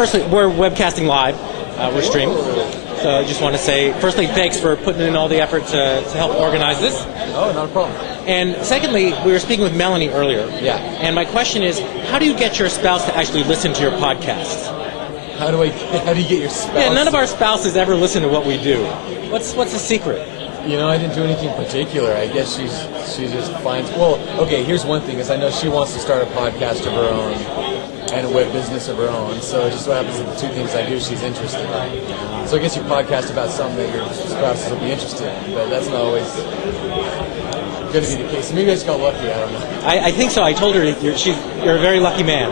firstly, we're webcasting live. We're streaming. So I just want to say, firstly, thanks for putting in all the effort to help organize this. Oh, not a problem. And secondly, we were speaking with Melanie earlier. Yeah. And my question is, how do you get your spouse to actually listen to your podcasts? How do you get your spouse? Yeah, none of our spouses ever listen to what we do. What's the secret? You know, I didn't do anything particular. I guess she just finds... Well, okay, here's one thing, is I know she wants to start a podcast of her own and a web business of her own, so it just so happens that the two things I do, she's interested in. So I guess you podcast about something that your spouses will be interested in, but that's not always going to be the case. Maybe I just got lucky, I don't know. I think so. I told her you're a very lucky man.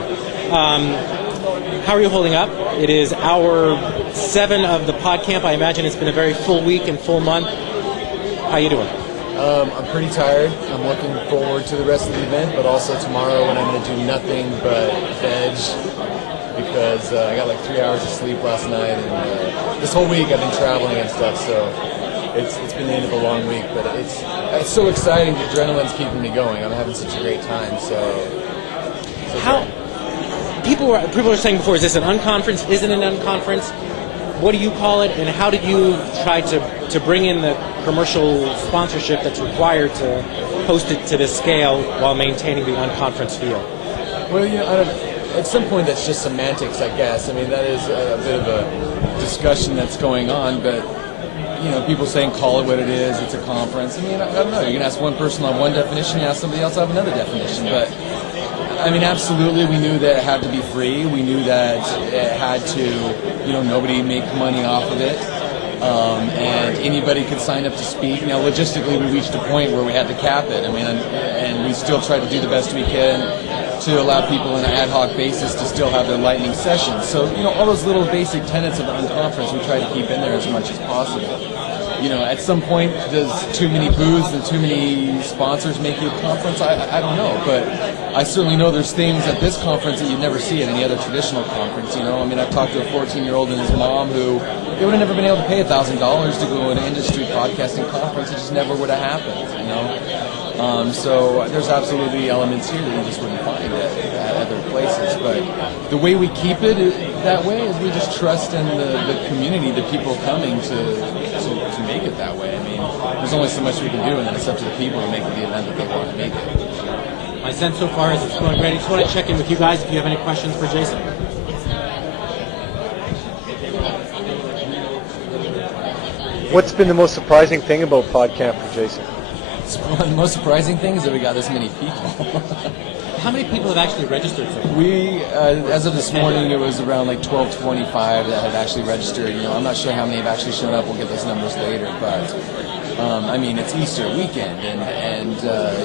How are you holding up? It is hour 7 of the PodCamp. I imagine it's been a very full week and full month. How you doing? I'm pretty tired. I'm looking forward to the rest of the event, but also tomorrow when I'm going to do nothing but veg because I got like 3 hours of sleep last night, and this whole week I've been traveling and stuff, so it's been the end of a long week, but it's so exciting. The adrenaline's keeping me going. I'm having such a great time, so how people are saying before, is this an unconference? Is it an unconference? What do you call it, and how did you try to bring in the commercial sponsorship that's required to host it to this scale while maintaining the unconference feel? Well, you know, at some point that's just semantics, I guess. I mean, that is a bit of a discussion that's going on, but, you know, people saying call it what it is, it's a conference. I mean, I don't know. You can ask one person on one definition, you ask somebody else have another definition, but I mean, absolutely, we knew that it had to be free. We knew that it had to, you know, nobody make money off of it. And anybody could sign up to speak. Now, logistically, we reached a point where we had to cap it. I mean, and we still try to do the best we can to allow people on an ad hoc basis to still have their lightning sessions. So, you know, all those little basic tenets of the unconference we try to keep in there as much as possible. You know, at some point, does too many booths and too many sponsors make you a conference? I don't know, but I certainly know there's things at this conference that you'd never see at any other traditional conference, you know? I mean, I've talked to a 14-year-old and his mom who, they would have never been able to pay $1,000 to go to an industry podcasting conference. It just never would have happened, you know? So there's absolutely elements here that you just wouldn't find at other places. But the way we keep it that way is we just trust in the community, the people coming to make it that way. I mean, there's only so much we can do, and then it's up to the people to make it the event that they want to make it. My sense so far is it's going great. I just want to check in with you guys if you have any questions for Jason. What's been the most surprising thing about PodCamp for Jason? One of the most surprising thing is that we got this many people. How many people have actually registered so far? We, as of this morning, it was around like 1225 that had actually registered. You know, I'm not sure how many have actually shown up. We'll get those numbers later, but I mean, it's Easter weekend, and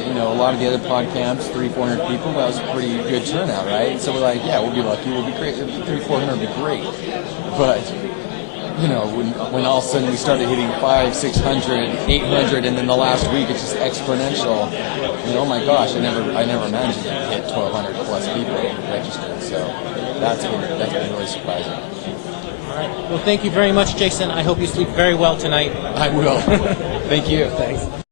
you know, a lot of the other PodCamps, 300-400 people. That was a pretty good turnout, right? So we're like, yeah, we'll be lucky. We'll be great. 300-400 would be great, but you know, when all of a sudden we started hitting 500, 600, 800, and then the last week it's just exponential. You know, oh my gosh, I never imagined that we'd hit 1,200 plus people registered. So that's been really surprising. All right. Well, thank you very much, Jason. I hope you sleep very well tonight. I will. Thank you. Thanks.